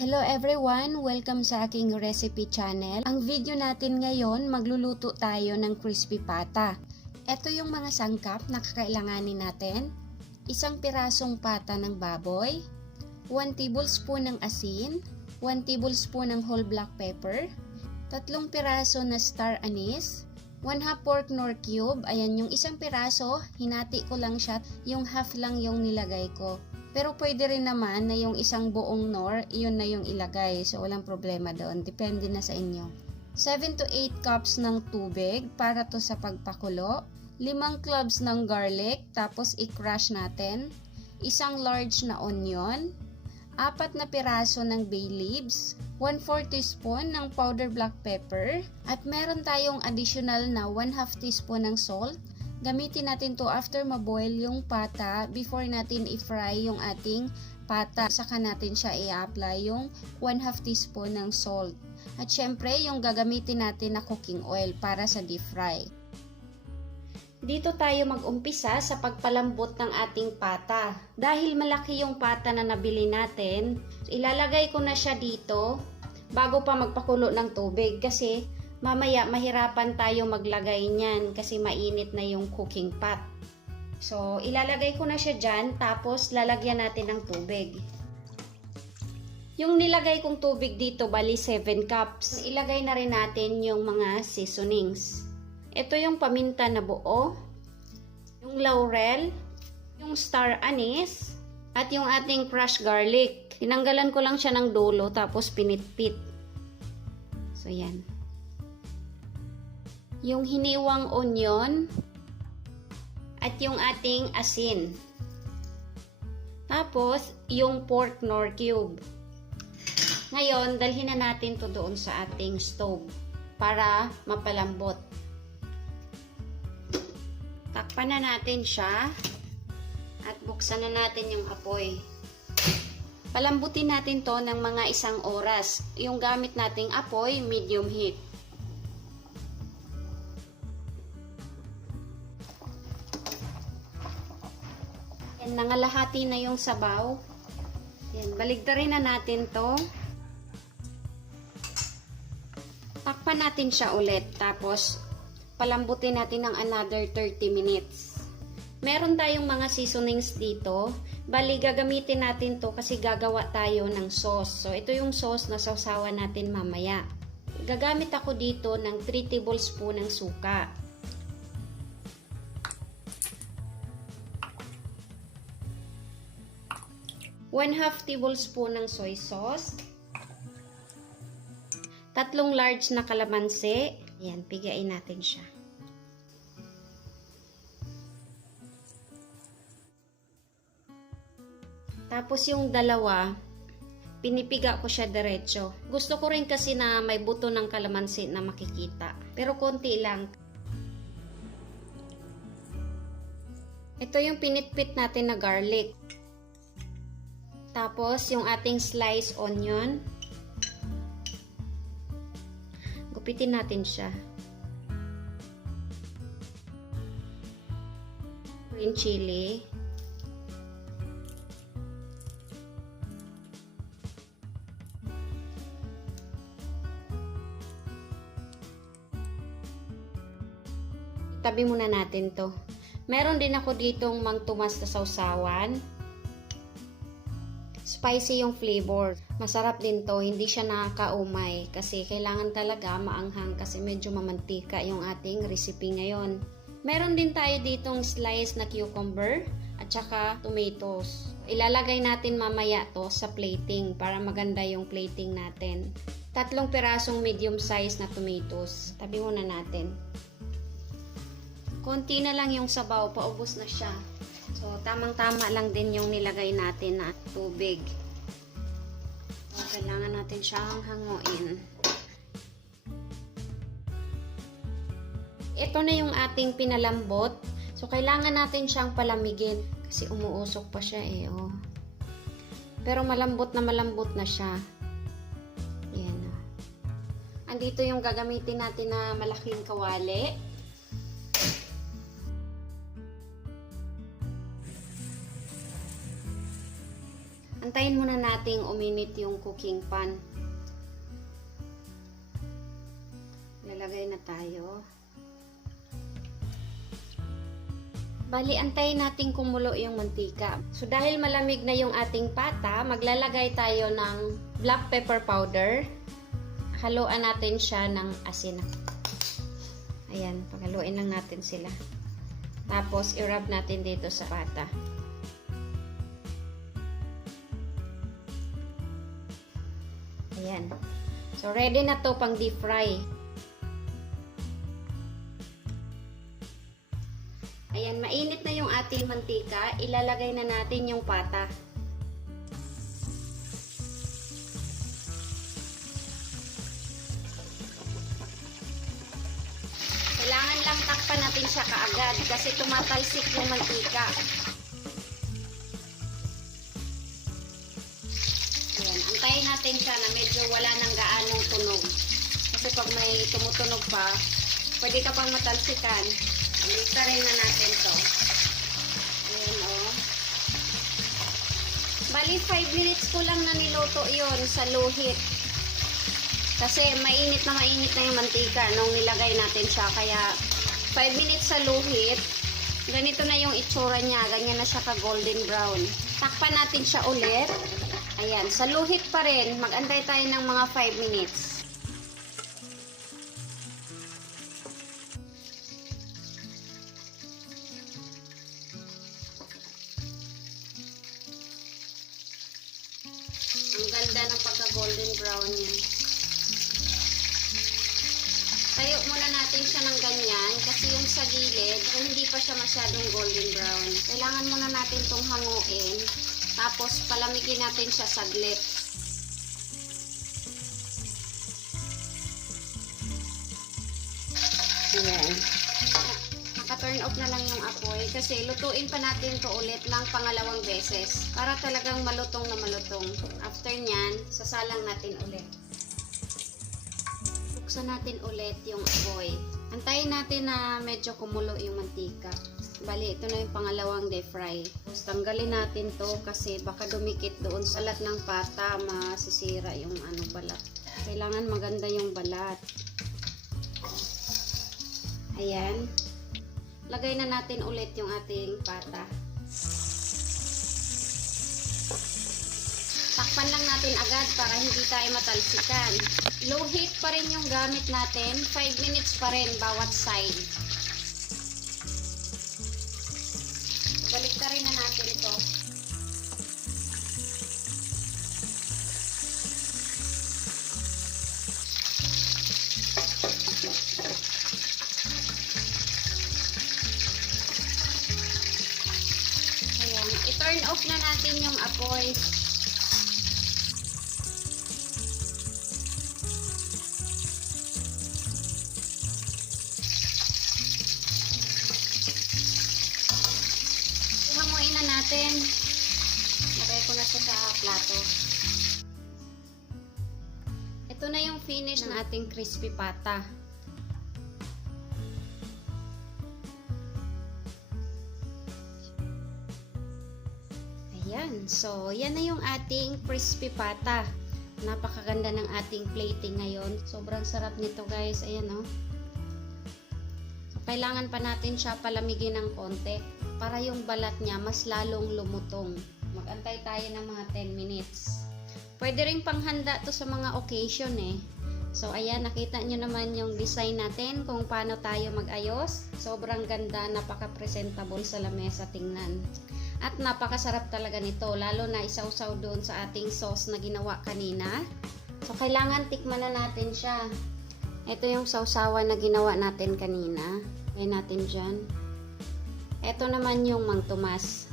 Hello everyone! Welcome sa aking recipe channel. Ang video natin ngayon, magluluto tayo ng crispy pata. Ito yung mga sangkap na kakailanganin natin. Isang pirasong pata ng baboy, 1 tablespoon ng asin, 1 tablespoon ng whole black pepper, 3 piraso na star anise, 1/2 pork nor cube. Ayan, yung isang piraso, hinati ko lang siya, yung half lang yung nilagay ko. Pero pwede rin naman na yung isang buong nor, yun na yung ilagay. So, walang problema doon. Depende na sa inyo. 7 to 8 cups ng tubig para to sa pagpakulo. 5 cloves ng garlic, tapos i-crush natin. Isang large na onion. 4 na piraso ng bay leaves. 1/4 teaspoon ng powder black pepper. At meron tayong additional na 1/2 teaspoon ng salt. Gamitin natin to after maboil yung pata before natin i-fry yung ating pata. Saka natin siya i-apply yung 1/2 teaspoon ng salt. At syempre, yung gagamitin natin na cooking oil para sa deep fry. Dito tayo mag-umpisa sa pagpalambot ng ating pata. Dahil malaki yung pata na nabili natin, ilalagay ko na siya dito bago pa magpakulo ng tubig kasi mamaya mahirapan tayo maglagay niyan kasi mainit na yung cooking pot. So, ilalagay ko na siya dyan, tapos lalagyan natin ng tubig. Yung nilagay kong tubig dito, bali 7 cups. Ilagay na rin natin yung mga seasonings. Ito yung paminta na buo, yung laurel, yung star anise, at yung ating crushed garlic. Tinanggalan ko lang siya ng dulo, tapos pinitpit. So, yan. Yung hiniwang onion at yung ating asin. Tapos, yung pork nor cube. Ngayon, dalhin na natin to doon sa ating stove para mapalambot. Takpan na natin siya at buksan na natin yung apoy. Palambutin natin to ng mga 1 oras. Yung gamit nating apoy, medium heat. Yan, nangalahati na yung sabaw. Yan, baligtarin na natin to. Takpan natin siya ulit. Tapos, palambutin natin ng another 30 minutes. Meron tayong mga seasonings dito. Bali, gagamitin natin to kasi gagawa tayo ng sauce. So, ito yung sauce na sausawan natin mamaya. Gagamit ako dito ng 3 tablespoon ng suka. 1/2 tablespoon ng soy sauce. 3 large na kalamansi. Ayan, pigain natin siya. Tapos yung dalawa, pinipiga ko siya diretso. Gusto ko rin kasi na may buto ng kalamansi na makikita. Pero konti lang. Ito yung pinitpit natin na garlic. Tapos, yung ating sliced onion. Gupitin natin siya. Green chili. Tabi muna natin to. Meron din ako ditong Mang Tomas na sausawan. Spicy yung flavor. Masarap din to. Hindi siya nakakaumay kasi kailangan talaga maanghang kasi medyo mamantika yung ating recipe ngayon. Meron din tayo ditong slice na cucumber at saka tomatoes. Ilalagay natin mamaya to sa plating para maganda yung plating natin. 3 pirasong medium size na tomatoes. Tabi muna natin. Konti na lang yung sabaw. Paubos na siya. So, tamang-tama lang din yung nilagay natin na tubig. So, kailangan natin siyang hanguin. Ito na yung ating pinalambot. So, kailangan natin siyang palamigin. Kasi umuusok pa siya eh. Oh. Pero malambot na siya. Ayan. Andito yung gagamitin natin na malaking kawali. Antayin muna nating uminit yung cooking pan. Lalagay na tayo. Bali, antayin nating kumulo yung mantika. So, dahil malamig na yung ating pata, maglalagay tayo ng black pepper powder. Haluan natin siya ng asin. Ayan, paghaluin lang natin sila. Tapos, i-rub natin dito sa pata. Ayan. So, ready na to pang deep fry. Ayan, mainit na yung ating mantika. Ilalagay na natin yung pata. Kailangan lang takpan natin siya kaagad kasi tumatalsik yung mantika. Ayan, antayin natin siya na medyo wala nang gaanong tunog. Kasi pag may tumutunog pa, pwede ka pang matalsikan. Lita rin na natin to. Ayan, oh. Bali, 5 minutes ko lang na niluto yon sa low heat. Kasi mainit na yung mantika nung nilagay natin siya. Kaya, 5 minutes sa low heat. Ganito na yung itsura niya. Ganyan na siya ka golden brown. Takpan natin siya ulit. Ayan, sa low heat pa rin. Mag-antay tayo ng mga 5 minutes. Ang ganda ng pagka-golden brown niya. Tayo muna natin siya ng ganyan kasi yung sa gilid, hindi pa siya masyadong golden brown. Kailangan muna natin itong hanguin. Tapos palamigin natin siya saglit. Ayan. Naka-turn off na lang yung apoy kasi lutuin pa natin to ulit ng pangalawang beses para talagang malutong na malutong. After nyan, sasalang natin ulit. Buksan natin ulit yung apoy. Antayin natin na medyo kumulo yung mantika. Bali, ito na yung pangalawang deep fry. Tapos tanggalin natin to kasi baka dumikit doon sa balat ng pata, masisira yung balat. Kailangan maganda yung balat. Ayan. Lagay na natin ulit yung ating pata. Takpan lang natin agad para hindi tayo matalsikan. Low heat pa rin yung gamit natin. 5 minutes pa rin bawat side. Baliktarin na natin ito. Ayan. I-turn off na natin yung apoy. Hanguin na natin. Lagay ko na siya sa plato. Ito na yung finish ng ating crispy pata. Ayan. So, yan na yung ating crispy pata. Napakaganda ng ating plating ngayon. Sobrang sarap nito, guys. Ayan, oh. So, kailangan pa natin siya palamigin ng konti para yung balat niya mas lalong lumutong. Mag-antay tayo ng mga 10 minutes. Pwede rin panghanda to sa mga occasion eh. So ayan, nakita nyo naman yung design natin kung paano tayo mag-ayos. Sobrang ganda, napaka-presentable sa lamesa tingnan. At napakasarap talaga nito, lalo na isawsaw doon sa ating sauce na ginawa kanina. So kailangan tikman na natin siya. Ito yung sausawan na ginawa natin kanina. Lagay natin dyan. Ito naman yung Mang Tomas.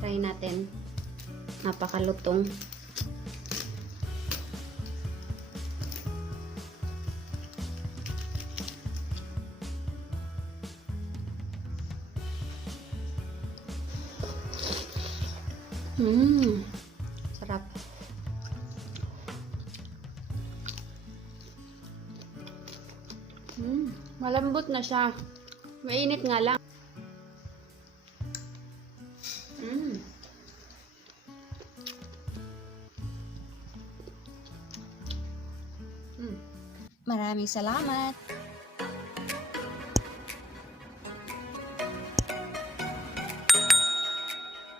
Try natin. Napakalutong. Sarap. Malambot na siya. Mainit nga lang. Maraming salamat!